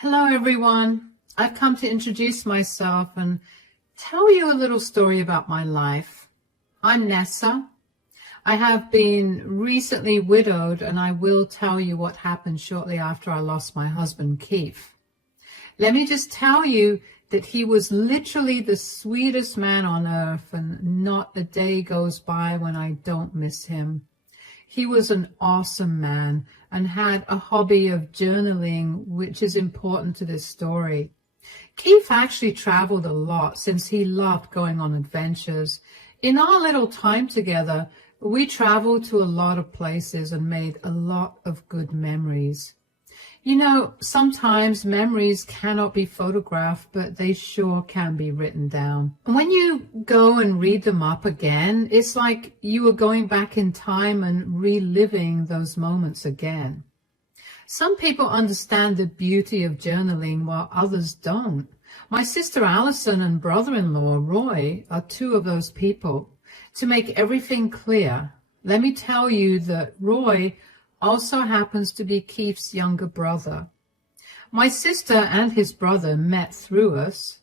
Hello, everyone. I've come to introduce myself and tell you a little story about my life. I'm Nessa. I have been recently widowed, and I will tell you what happened shortly after I lost my husband, Keith. Let me just tell you that he was literally the sweetest man on earth, and not a day goes by when I don't miss him. He was an awesome man and had a hobby of journaling, which is important to this story. Keith actually traveled a lot since he loved going on adventures. In our little time together, we traveled to a lot of places and made a lot of good memories. You know, sometimes memories cannot be photographed, but they sure can be written down. And when you go and read them up again, it's like you are going back in time and reliving those moments again. Some people understand the beauty of journaling while others don't. My sister Allison and brother-in-law Roy are two of those people. To make everything clear, let me tell you that Roy also happens to be Keith's younger brother. My sister and his brother met through us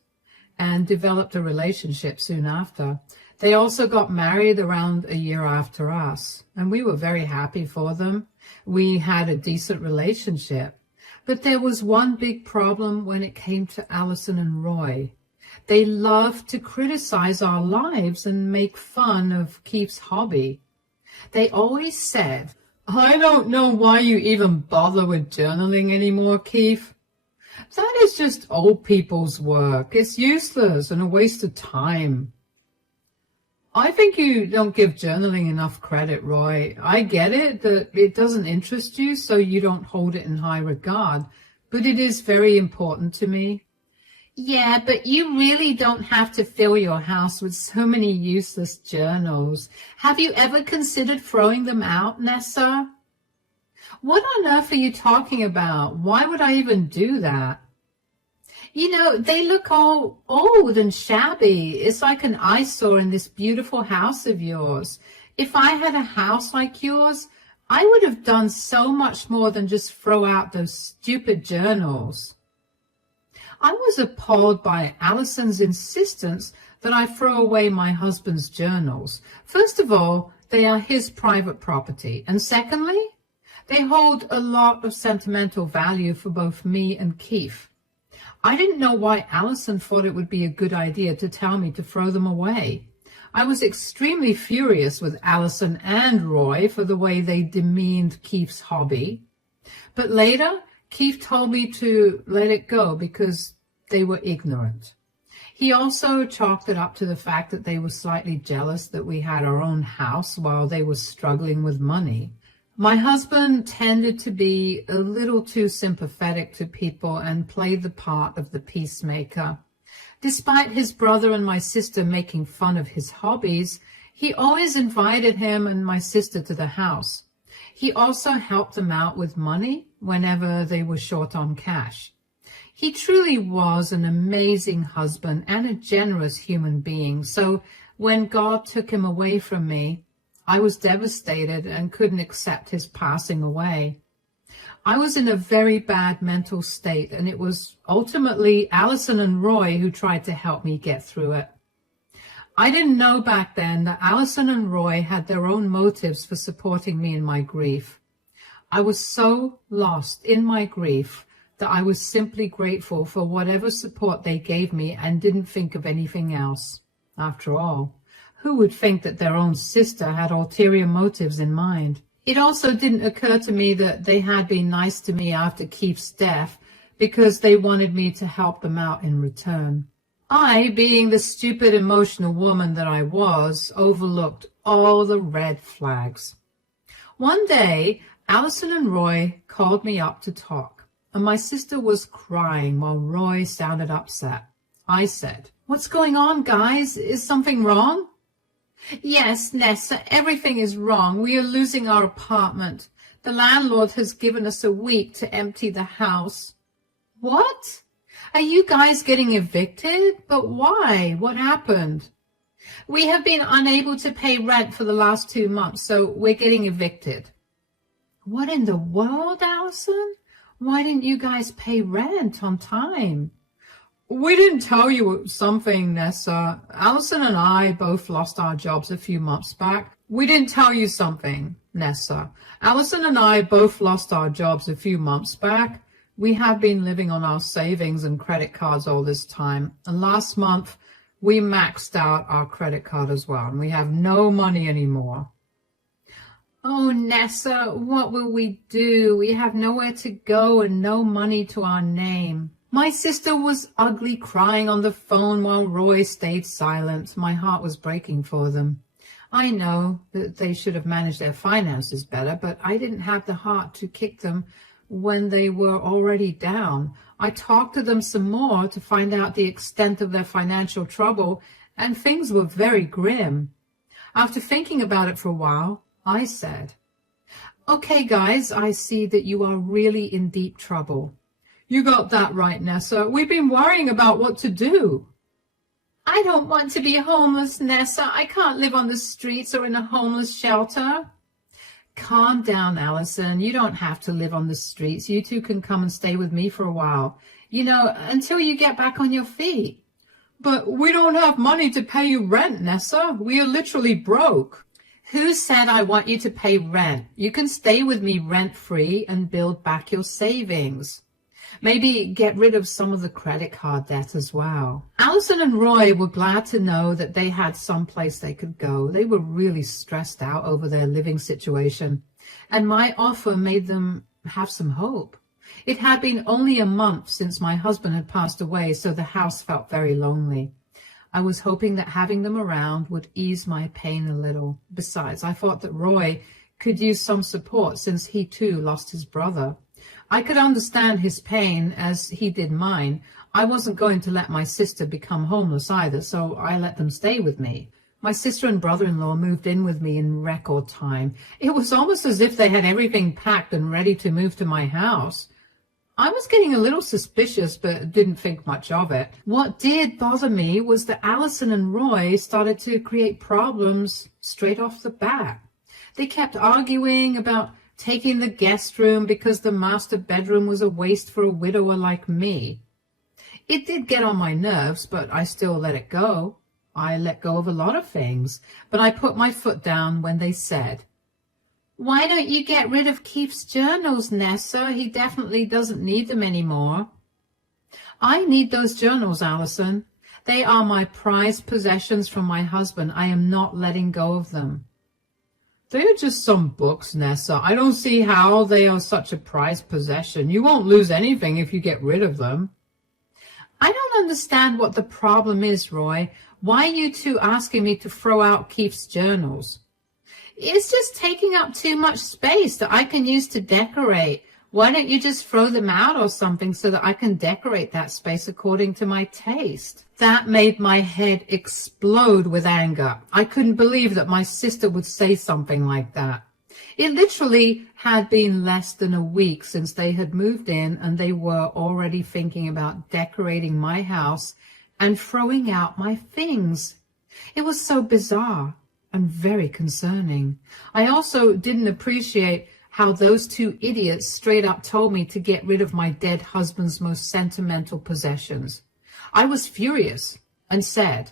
and developed a relationship soon after. They also got married around a year after us, and we were very happy for them. We had a decent relationship. But there was one big problem when it came to Allison and Roy. They loved to criticize our lives and make fun of Keith's hobby. They always said, "I don't know why you even bother with journaling anymore, Keith. That is just old people's work. It's useless and a waste of time." I think you don't give journaling enough credit, Roy. I get it that it doesn't interest you, so you don't hold it in high regard, but it is very important to me. Yeah, but you really don't have to fill your house with so many useless journals. Have you ever considered throwing them out, Nessa? What on earth are you talking about? Why would I even do that? You know, they look all old and shabby. It's like an eyesore in this beautiful house of yours. If I had a house like yours, I would have done so much more than just throw out those stupid journals. I was appalled by Allison's insistence that I throw away my husband's journals. First of all, they are his private property. And secondly, they hold a lot of sentimental value for both me and Keith. I didn't know why Allison thought it would be a good idea to tell me to throw them away. I was extremely furious with Allison and Roy for the way they demeaned Keith's hobby. But later, Keith told me to let it go because they were ignorant. He also chalked it up to the fact that they were slightly jealous that we had our own house while they were struggling with money. My husband tended to be a little too sympathetic to people and played the part of the peacemaker. Despite his brother and my sister making fun of his hobbies, he always invited him and my sister to the house. He also helped them out with money whenever they were short on cash. He truly was an amazing husband and a generous human being. So when God took him away from me, I was devastated and couldn't accept his passing away. I was in a very bad mental state, and it was ultimately Allison and Roy who tried to help me get through it. I didn't know back then that Allison and Roy had their own motives for supporting me in my grief. I was so lost in my grief that I was simply grateful for whatever support they gave me and didn't think of anything else. After all, who would think that their own sister had ulterior motives in mind? It also didn't occur to me that they had been nice to me after Keith's death because they wanted me to help them out in return. I, being the stupid emotional woman that I was, overlooked all the red flags. One day, Allison and Roy called me up to talk, and my sister was crying while Roy sounded upset. I said, "What's going on, guys? Is something wrong?" "Yes, Nessa, everything is wrong. We are losing our apartment. The landlord has given us a week to empty the house." "What? Are you guys getting evicted? But why? What happened?" "We have been unable to pay rent for the last 2 months, so we're getting evicted." "What in the world, Allison? Why didn't you guys pay rent on time? We didn't tell you something, Nessa. Allison and I both lost our jobs a few months back. We didn't tell you something, Nessa. Allison and I both lost our jobs a few months back. We have been living on our savings and credit cards all this time. And last month, we maxed out our credit card as well, and we have no money anymore. Oh, Nessa, what will we do? We have nowhere to go and no money to our name. My sister was ugly crying on the phone while Roy stayed silent. My heart was breaking for them. I know that they should have managed their finances better, but I didn't have the heart to kick them when they were already down. I talked to them some more to find out the extent of their financial trouble, and things were very grim. After thinking about it for a while, I said, "Okay, guys, I see that you are really in deep trouble." You got that right, Nessa. We've been worrying about what to do. I don't want to be homeless, Nessa. I can't live on the streets or in a homeless shelter. Calm down, Allison. You don't have to live on the streets. You two can come and stay with me for a while. You know, until you get back on your feet. But we don't have money to pay you rent, Nessa. We are literally broke. Who said I want you to pay rent? You can stay with me rent-free and build back your savings. Maybe get rid of some of the credit card debt as well. Allison and Roy were glad to know that they had some place they could go. They were really stressed out over their living situation, and my offer made them have some hope. It had been only a month since my husband had passed away, so the house felt very lonely. I was hoping that having them around would ease my pain a little. Besides, I thought that Roy could use some support since he too lost his brother. I could understand his pain as he did mine. I wasn't going to let my sister become homeless either, so I let them stay with me. My sister and brother-in-law moved in with me in record time. It was almost as if they had everything packed and ready to move to my house. I was getting a little suspicious, but didn't think much of it. What did bother me was that Allison and Roy started to create problems straight off the bat. They kept arguing about taking the guest room because the master bedroom was a waste for a widower like me. It did get on my nerves, but I still let it go. I let go of a lot of things, but I put my foot down when they said, "Why don't you get rid of Keith's journals, Nessa? He definitely doesn't need them anymore." I need those journals, Allison. They are my prized possessions from my husband. I am not letting go of them. They are just some books, Nessa. I don't see how they are such a prized possession. You won't lose anything if you get rid of them. I don't understand what the problem is, Roy. Why are you two asking me to throw out Keith's journals? It's just taking up too much space that I can use to decorate. Why don't you just throw them out or something so that I can decorate that space according to my taste? That made my head explode with anger. I couldn't believe that my sister would say something like that. It literally had been less than a week since they had moved in, and they were already thinking about decorating my house and throwing out my things. It was so bizarre and very concerning. I also didn't appreciate how those two idiots straight up told me to get rid of my dead husband's most sentimental possessions. I was furious and said,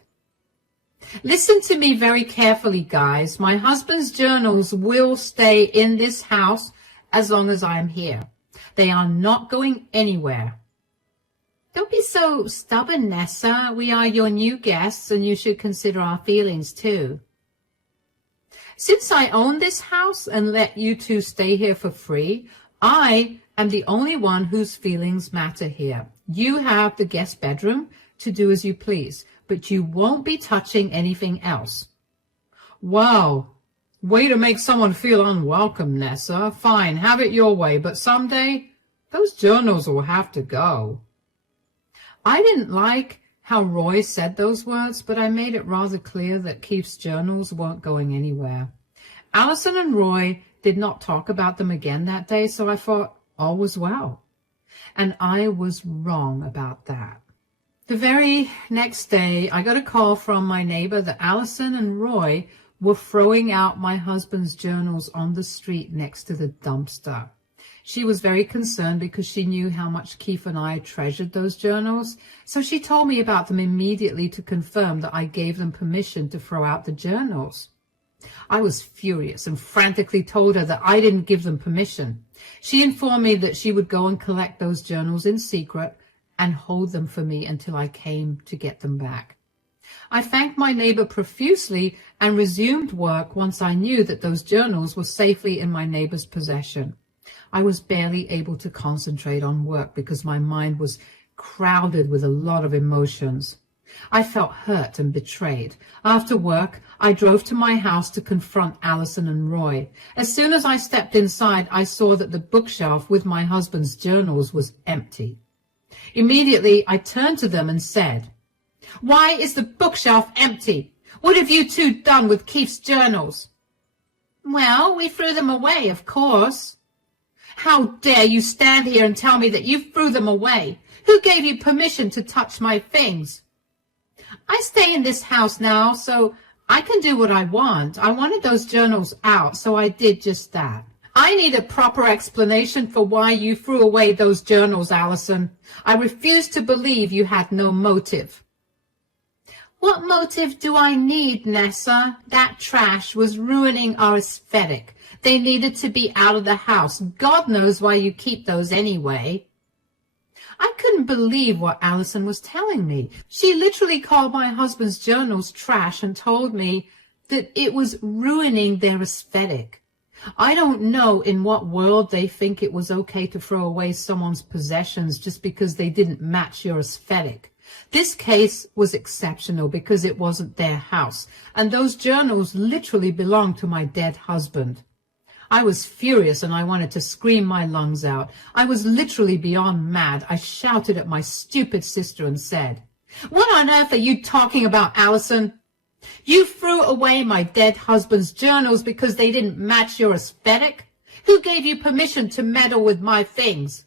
"Listen to me very carefully, guys. My husband's journals will stay in this house as long as I am here. They are not going anywhere." Don't be so stubborn, Nessa. We are your new guests, and you should consider our feelings too. Since I own this house and let you two stay here for free, I am the only one whose feelings matter here. You have the guest bedroom to do as you please, but you won't be touching anything else. Wow, way to make someone feel unwelcome, Nessa. Fine, have it your way, but someday those journals will have to go. I didn't like how Roy said those words, but I made it rather clear that Keith's journals weren't going anywhere. Allison and Roy did not talk about them again that day, so I thought all was well. And I was wrong about that. The very next day, I got a call from my neighbor that Allison and Roy were throwing out my husband's journals on the street next to the dumpster. She was very concerned because she knew how much Keith and I treasured those journals, so she told me about them immediately to confirm that I gave them permission to throw out the journals. I was furious and frantically told her that I didn't give them permission. She informed me that she would go and collect those journals in secret and hold them for me until I came to get them back. I thanked my neighbor profusely and resumed work once I knew that those journals were safely in my neighbor's possession. I was barely able to concentrate on work because my mind was crowded with a lot of emotions. I felt hurt and betrayed. After work, I drove to my house to confront Allison and Roy. As soon as I stepped inside, I saw that the bookshelf with my husband's journals was empty. Immediately, I turned to them and said, "Why is the bookshelf empty? What have you two done with Keith's journals?" "Well, we threw them away, of course." "How dare you stand here and tell me that you threw them away? Who gave you permission to touch my things?" "I stay in this house now, so I can do what I want. I wanted those journals out, so I did just that." "I need a proper explanation for why you threw away those journals, Allison. I refuse to believe you had no motive." "What motive do I need, Nessa? That trash was ruining our aesthetic. They needed to be out of the house. God knows why you keep those anyway." I couldn't believe what Allison was telling me. She literally called my husband's journals trash and told me that it was ruining their aesthetic. I don't know in what world they think it was okay to throw away someone's possessions just because they didn't match your aesthetic. This case was exceptional because it wasn't their house, and those journals literally belonged to my dead husband. I was furious and I wanted to scream my lungs out. I was literally beyond mad. I shouted at my stupid sister and said, "What on earth are you talking about, Allison? You threw away my dead husband's journals because they didn't match your aesthetic? Who gave you permission to meddle with my things?"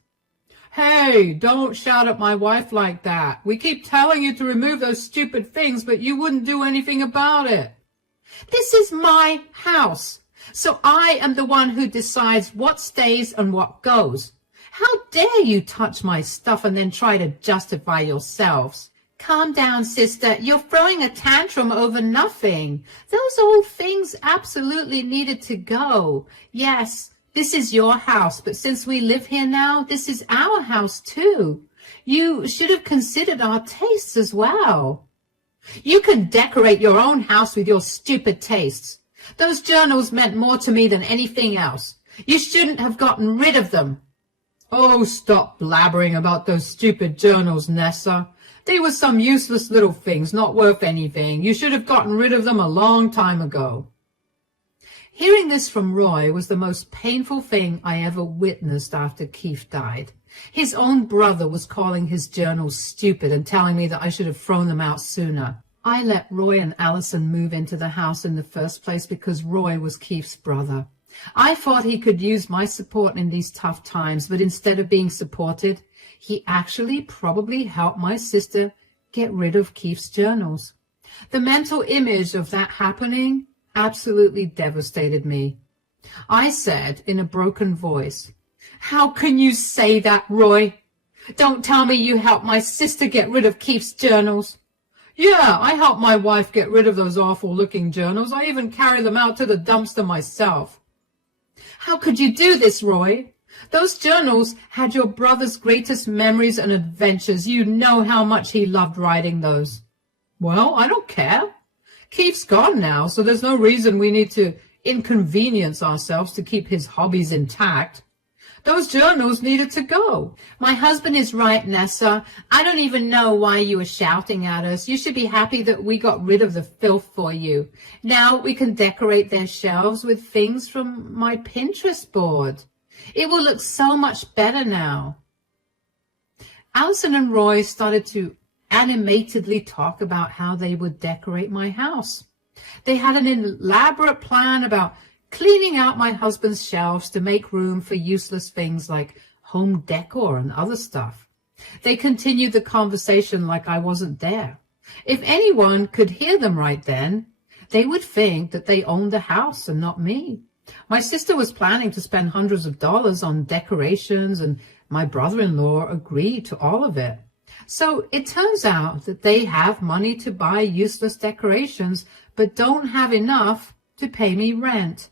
"Hey, don't shout at my wife like that. We keep telling you to remove those stupid things, but you wouldn't do anything about it." "This is my house, so I am the one who decides what stays and what goes. How dare you touch my stuff and then try to justify yourselves?" "Calm down, sister. You're throwing a tantrum over nothing. Those old things absolutely needed to go. Yes, this is your house, but since we live here now, this is our house too. You should have considered our tastes as well." "You can decorate your own house with your stupid tastes. Those journals meant more to me than anything else. You shouldn't have gotten rid of them." "Oh, stop blabbering about those stupid journals, Nessa. They were some useless little things, not worth anything. You should have gotten rid of them a long time ago." Hearing this from Roy was the most painful thing I ever witnessed after Keith died. His own brother was calling his journals stupid and telling me that I should have thrown them out sooner. I let Roy and Allison move into the house in the first place because Roy was Keith's brother. I thought he could use my support in these tough times, but instead of being supported, he actually probably helped my sister get rid of Keith's journals. The mental image of that happening absolutely devastated me. I said in a broken voice, "How can you say that, Roy? Don't tell me you helped my sister get rid of Keith's journals." "Yeah, I helped my wife get rid of those awful-looking journals. I even carried them out to the dumpster myself." "How could you do this, Roy? Those journals had your brother's greatest memories and adventures. You know how much he loved writing those." "Well, I don't care. Keith's gone now, so there's no reason we need to inconvenience ourselves to keep his hobbies intact. Those journals needed to go." "My husband is right, Nessa. I don't even know why you were shouting at us. You should be happy that we got rid of the filth for you. Now we can decorate their shelves with things from my Pinterest board. It will look so much better now." Allison and Roy started to animatedly talk about how they would decorate my house. They had an elaborate plan about cleaning out my husband's shelves to make room for useless things like home decor and other stuff. They continued the conversation like I wasn't there. If anyone could hear them right then, they would think that they owned the house and not me. My sister was planning to spend hundreds of dollars on decorations, and my brother-in-law agreed to all of it. So it turns out that they have money to buy useless decorations, but don't have enough to pay me rent.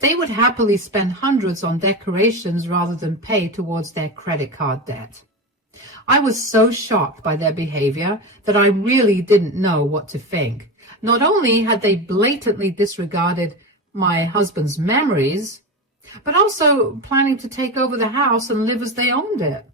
They would happily spend hundreds on decorations rather than pay towards their credit card debt. I was so shocked by their behavior that I really didn't know what to think. Not only had they blatantly disregarded my husband's memories, but also planning to take over the house and live as they owned it.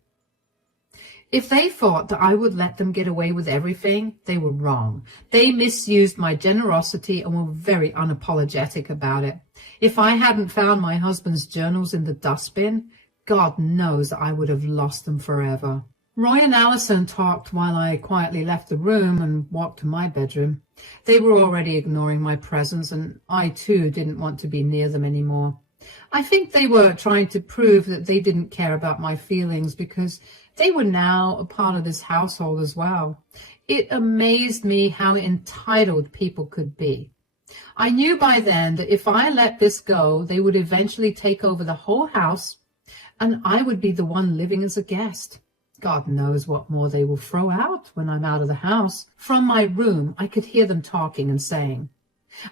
If they thought that I would let them get away with everything, they were wrong. They misused my generosity and were very unapologetic about it. If I hadn't found my husband's journals in the dustbin, God knows I would have lost them forever. Roy and Allison talked while I quietly left the room and walked to my bedroom. They were already ignoring my presence, and I too didn't want to be near them anymore. I think they were trying to prove that they didn't care about my feelings because they were now a part of this household as well. It amazed me how entitled people could be. I knew by then that if I let this go, they would eventually take over the whole house, and I would be the one living as a guest. God knows what more they will throw out when I'm out of the house. From my room, I could hear them talking and saying,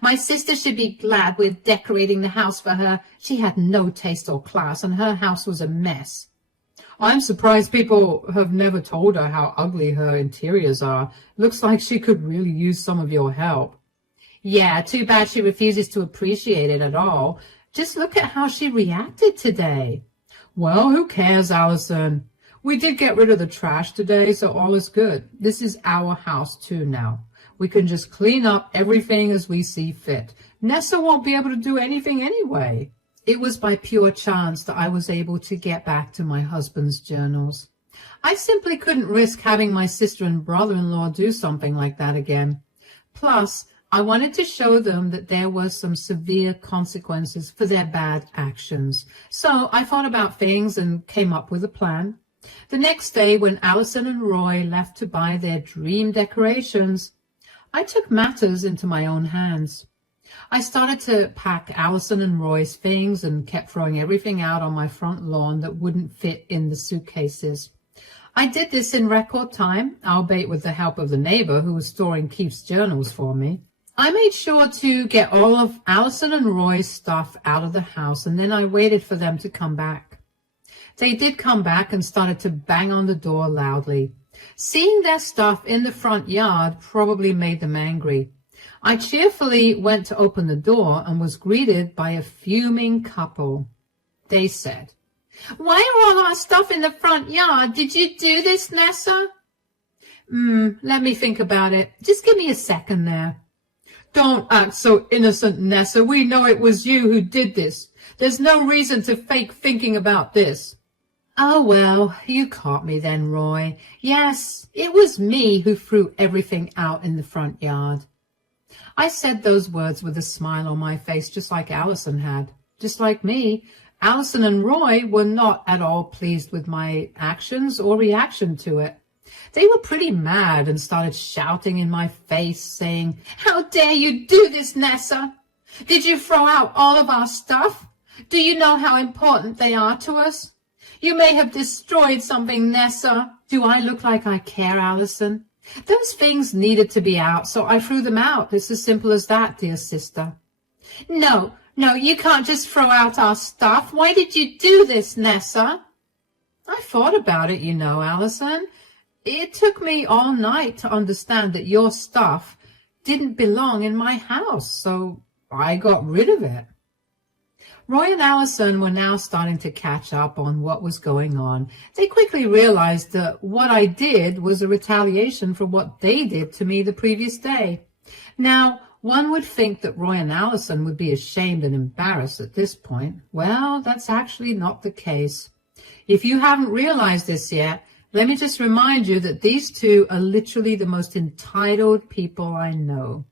"My sister should be glad we're decorating the house for her. She had no taste or class, and her house was a mess." I'm surprised people have never told her how ugly her interiors are. Looks like she could really use some of your help. Yeah, too bad she refuses to appreciate it at all. Just look at how she reacted today. Well, who cares, Allison? We did get rid of the trash today, so all is good. This is our house too now. We can just clean up everything as we see fit. Nessa won't be able to do anything anyway. It was by pure chance that I was able to get back to my husband's journals. I simply couldn't risk having my sister and brother-in-law do something like that again. Plus, I wanted to show them that there were some severe consequences for their bad actions. So I thought about things and came up with a plan. The next day, when Allison and Roy left to buy their dream decorations, I took matters into my own hands. I started to pack Allison and Roy's things and kept throwing everything out on my front lawn that wouldn't fit in the suitcases. I did this in record time, albeit with the help of the neighbor who was storing Keith's journals for me. I made sure to get all of Allison and Roy's stuff out of the house, and then I waited for them to come back. They did come back and started to bang on the door loudly. Seeing their stuff in the front yard probably made them angry. I cheerfully went to open the door and was greeted by a fuming couple. They said, "Why are all our stuff in the front yard? Did you do this, Nessa?" Let me think about it. Just give me a second there. Don't act so innocent, Nessa. We know it was you who did this. There's no reason to fake thinking about this. Oh, well, you caught me then, Roy. Yes, it was me who threw everything out in the front yard. I said those words with a smile on my face, just like Allison had. Just like me, Allison and Roy were not at all pleased with my actions or reaction to it. They were pretty mad and started shouting in my face, saying, "How dare you do this, Nessa? Did you throw out all of our stuff? Do you know how important they are to us? You may have destroyed something, Nessa." Do I look like I care, Allison? Those things needed to be out, so I threw them out. It's as simple as that, dear sister. No, you can't just throw out our stuff. Why did you do this, Nessa? I thought about it, you know, Allison. It took me all night to understand that your stuff didn't belong in my house, so I got rid of it. Roy and Allison were now starting to catch up on what was going on. They quickly realized that what I did was a retaliation for what they did to me the previous day. Now, one would think that Roy and Allison would be ashamed and embarrassed at this point. Well, that's actually not the case. If you haven't realized this yet, let me just remind you that these two are literally the most entitled people I know.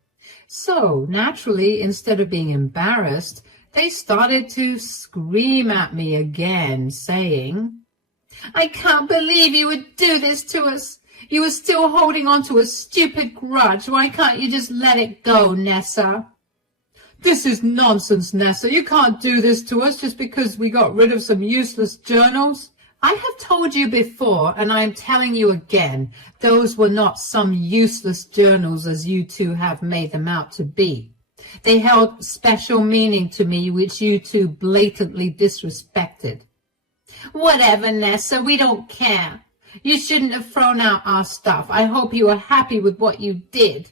So, naturally, instead of being embarrassed, they started to scream at me again, saying, "I can't believe you would do this to us. You are still holding on to a stupid grudge. Why can't you just let it go, Nessa?" This is nonsense, Nessa. You can't do this to us just because we got rid of some useless journals. I have told you before, and I am telling you again, those were not some useless journals as you two have made them out to be. They held special meaning to me, which you two blatantly disrespected. Whatever, Nessa, we don't care. You shouldn't have thrown out our stuff. I hope you are happy with what you did.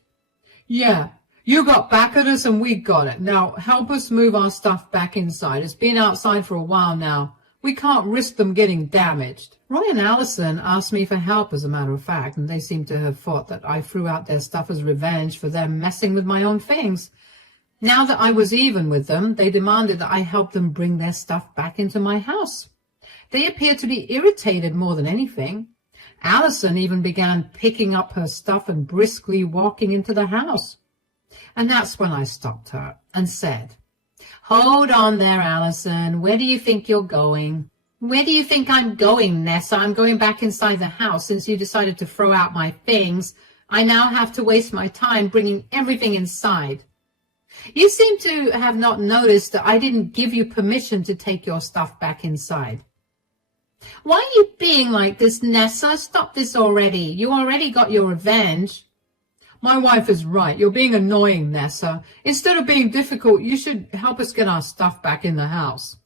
Yeah, you got back at us and we got it. Now help us move our stuff back inside. It's been outside for a while now. We can't risk them getting damaged. Roy and Allison asked me for help, as a matter of fact, and they seem to have thought that I threw out their stuff as revenge for them messing with my own things. Now that I was even with them, they demanded that I help them bring their stuff back into my house. They appeared to be irritated more than anything. Allison even began picking up her stuff and briskly walking into the house. And that's when I stopped her and said, "Hold on there, Allison. Where do you think you're going?" "Where do you think I'm going, Nessa? I'm going back inside the house. Since you decided to throw out my things, I now have to waste my time bringing everything inside. You seem to have not noticed that I didn't give you permission to take your stuff back inside." "Why are you being like this, Nessa? Stop this already. You already got your revenge." "My wife is right. You're being annoying, Nessa. Instead of being difficult, you should help us get our stuff back in the house."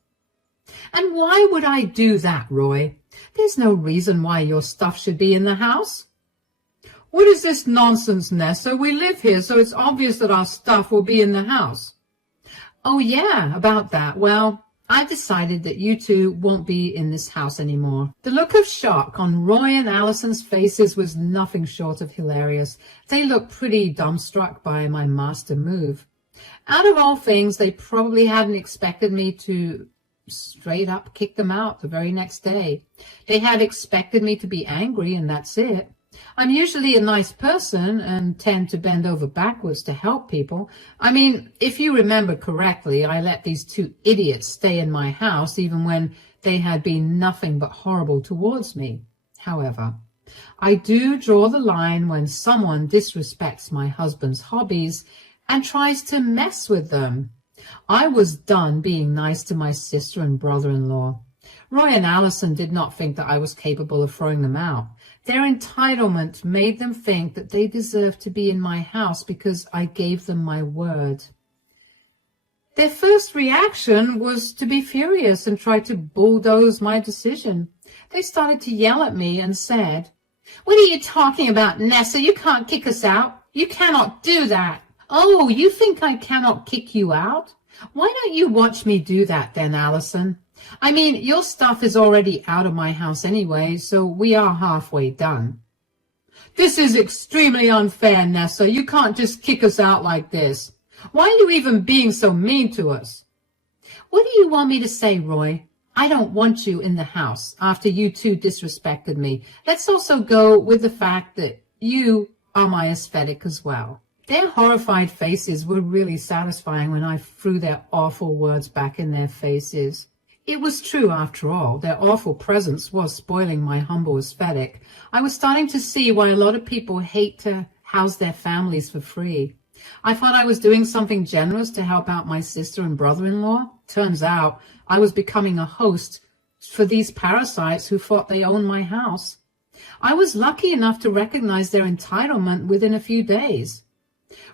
"And why would I do that, Roy? There's no reason why your stuff should be in the house." "What is this nonsense, Nessa? We live here, so it's obvious that our stuff will be in the house." "Oh, yeah, about that. Well, I've decided that you two won't be in this house anymore." The look of shock on Roy and Allison's faces was nothing short of hilarious. They looked pretty dumbstruck by my master move. Out of all things, they probably hadn't expected me to straight up kick them out the very next day. They had expected me to be angry, and that's it. I'm usually a nice person and tend to bend over backwards to help people. I mean, if you remember correctly, I let these two idiots stay in my house even when they had been nothing but horrible towards me. However, I do draw the line when someone disrespects my husband's hobbies and tries to mess with them. I was done being nice to my sister and brother-in-law. Roy and Allison did not think that I was capable of throwing them out. Their entitlement made them think that they deserved to be in my house because I gave them my word. Their first reaction was to be furious and try to bulldoze my decision. They started to yell at me and said, "What are you talking about, Nessa? You can't kick us out. You cannot do that." "Oh, you think I cannot kick you out? Why don't you watch me do that then, Allison? I mean, your stuff is already out of my house anyway, so we are halfway done." "This is extremely unfair, Nessa. You can't just kick us out like this. Why are you even being so mean to us?" "What do you want me to say, Roy? I don't want you in the house after you two disrespected me. Let's also go with the fact that you are my aesthetic as well." Their horrified faces were really satisfying when I threw their awful words back in their faces. It was true, after all. Their awful presence was spoiling my humble aesthetic. I was starting to see why a lot of people hate to house their families for free. I thought I was doing something generous to help out my sister and brother-in-law. Turns out I was becoming a host for these parasites who thought they owned my house. I was lucky enough to recognize their entitlement within a few days.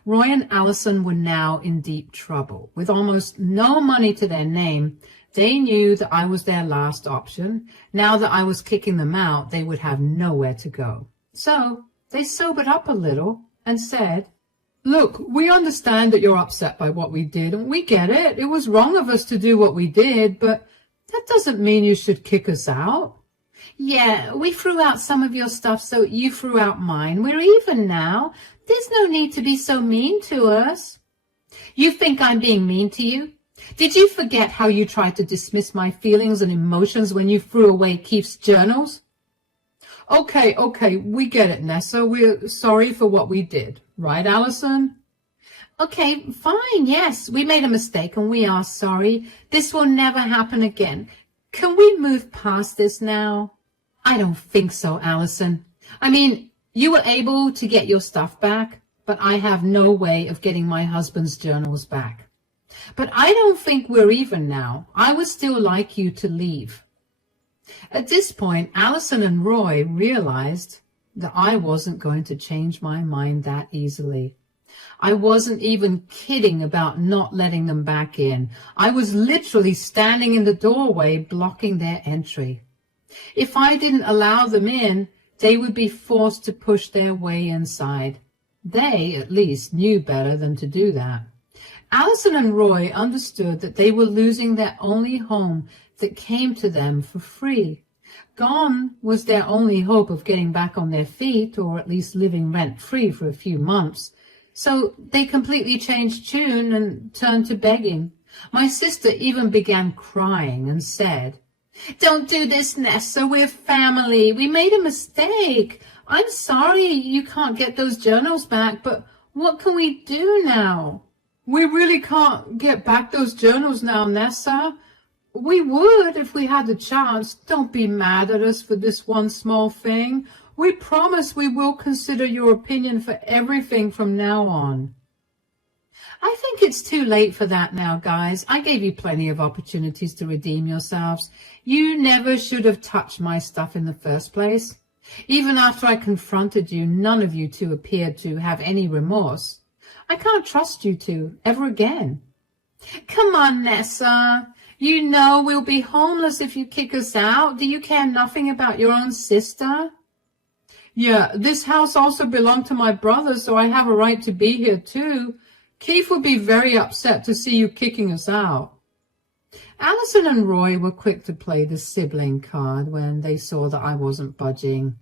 Roy and Allison were now in deep trouble. With almost no money to their name, they knew that I was their last option. Now that I was kicking them out, they would have nowhere to go. So they sobered up a little and said, "Look, we understand that you're upset by what we did, and we get it. It was wrong of us to do what we did, but that doesn't mean you should kick us out." "Yeah, we threw out some of your stuff, so you threw out mine. We're even now. There's no need to be so mean to us." "You think I'm being mean to you? Did you forget how you tried to dismiss my feelings and emotions when you threw away Keith's journals?" Okay, we get it, Nessa. We're sorry for what we did. Right, Allison?" "Okay, fine, yes. We made a mistake and we are sorry. This will never happen again. Can we move past this now?" "I don't think so, Allison. I mean, you were able to get your stuff back, but I have no way of getting my husband's journals back. But I don't think we're even now. I would still like you to leave. At this point, Allison and Roy realized that I wasn't going to change my mind that easily. I wasn't even kidding about not letting them back in. I was literally standing in the doorway blocking their entry. If I didn't allow them in, they would be forced to push their way inside. They, at least, knew better than to do that. Allison and Roy understood that they were losing their only home that came to them for free. Gone was their only hope of getting back on their feet, or at least living rent-free for a few months. So they completely changed tune and turned to begging. My sister even began crying and said, "Don't do this, Nessa. We're family. We made a mistake. I'm sorry you can't get those journals back, but what can we do now?" "We really can't get back those journals now, Nessa. We would if we had the chance. Don't be mad at us for this one small thing. We promise we will consider your opinion for everything from now on." I think it's too late for that now, guys. I gave you plenty of opportunities to redeem yourselves. You never should have touched my stuff in the first place. Even after I confronted you, none of you two appeared to have any remorse. I can't trust you two ever again. Come on, Nessa. You know we'll be homeless if you kick us out. Do you care nothing about your own sister? Yeah, this house also belonged to my brother, so I have a right to be here too. Keith would be very upset to see you kicking us out. Allison and Roy were quick to play the sibling card when they saw that I wasn't budging.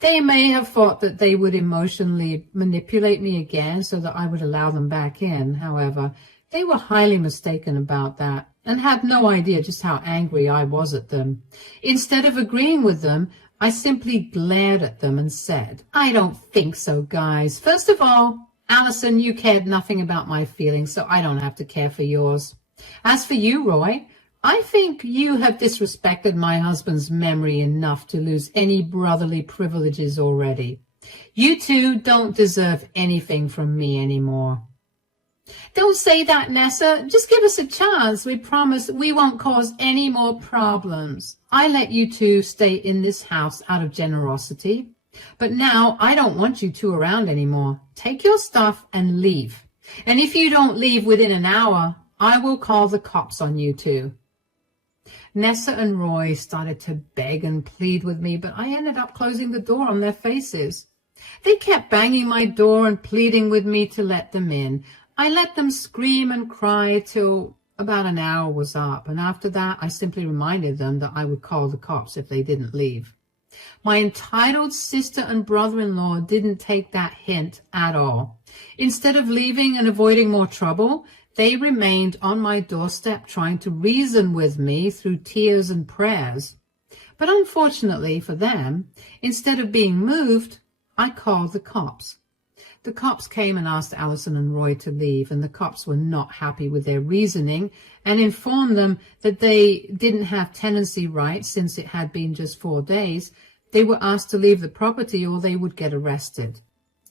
They may have thought that they would emotionally manipulate me again so that I would allow them back in. However, they were highly mistaken about that and had no idea just how angry I was at them. Instead of agreeing with them, I simply glared at them and said, "I don't think so, guys. First of all, Allison, you cared nothing about my feelings, so I don't have to care for yours. As for you, Roy, I think you have disrespected my husband's memory enough to lose any brotherly privileges already. You two don't deserve anything from me anymore." Don't say that, Nessa. Just give us a chance. We promise we won't cause any more problems. I let you two stay in this house out of generosity. But now I don't want you two around anymore. Take your stuff and leave. And if you don't leave within an hour, I will call the cops on you two. Nessa and Roy started to beg and plead with me, but I ended up closing the door on their faces. They kept banging my door and pleading with me to let them in. I let them scream and cry till about an hour was up, and after that I simply reminded them that I would call the cops if they didn't leave. My entitled sister and brother-in-law didn't take that hint at all. Instead of leaving and avoiding more trouble, they remained on my doorstep trying to reason with me through tears and prayers. But unfortunately for them, instead of being moved, I called the cops. The cops came and asked Allison and Roy to leave, and the cops were not happy with their reasoning and informed them that they didn't have tenancy rights since it had been just 4 days. They were asked to leave the property or they would get arrested.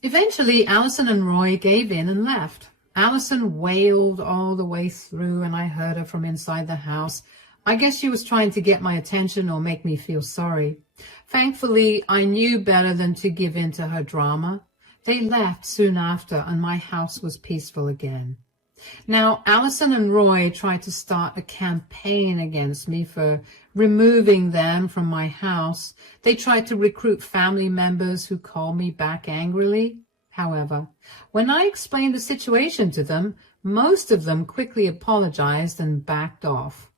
Eventually, Allison and Roy gave in and left. Allison wailed all the way through, and I heard her from inside the house. I guess she was trying to get my attention or make me feel sorry. Thankfully, I knew better than to give in to her drama. They left soon after, and my house was peaceful again. Now, Allison and Roy tried to start a campaign against me for removing them from my house. They tried to recruit family members who called me back angrily. However, when I explained the situation to them, most of them quickly apologized and backed off.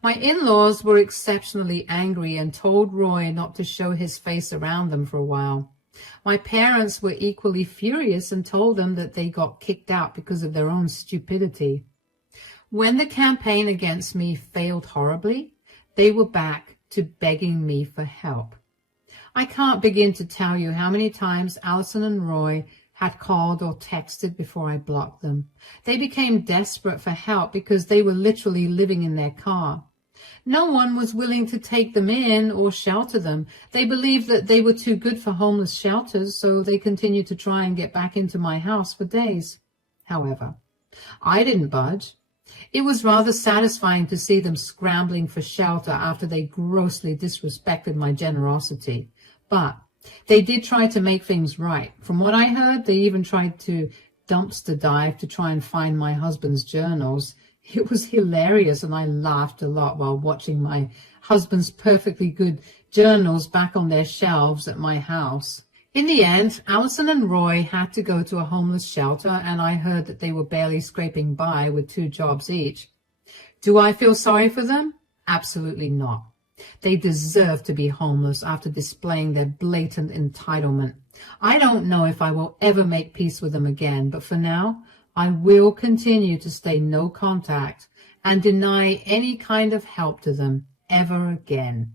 My in-laws were exceptionally angry and told Roy not to show his face around them for a while. My parents were equally furious and told them that they got kicked out because of their own stupidity. When the campaign against me failed horribly, they were back to begging me for help. I can't begin to tell you how many times Allison and Roy had called or texted before I blocked them. They became desperate for help because they were literally living in their car. No one was willing to take them in or shelter them. They believed that they were too good for homeless shelters, so they continued to try and get back into my house for days. However, I didn't budge. It was rather satisfying to see them scrambling for shelter after they grossly disrespected my generosity. But they did try to make things right. From what I heard, they even tried to dumpster dive to try and find my husband's journals. It was hilarious, and I laughed a lot while watching my husband's perfectly good journals back on their shelves at my house. In the end, Allison and Roy had to go to a homeless shelter, and I heard that they were barely scraping by with 2 jobs each. Do I feel sorry for them? Absolutely not. They deserve to be homeless after displaying their blatant entitlement. I don't know if I will ever make peace with them again, but for now, I will continue to stay no contact and deny any kind of help to them ever again.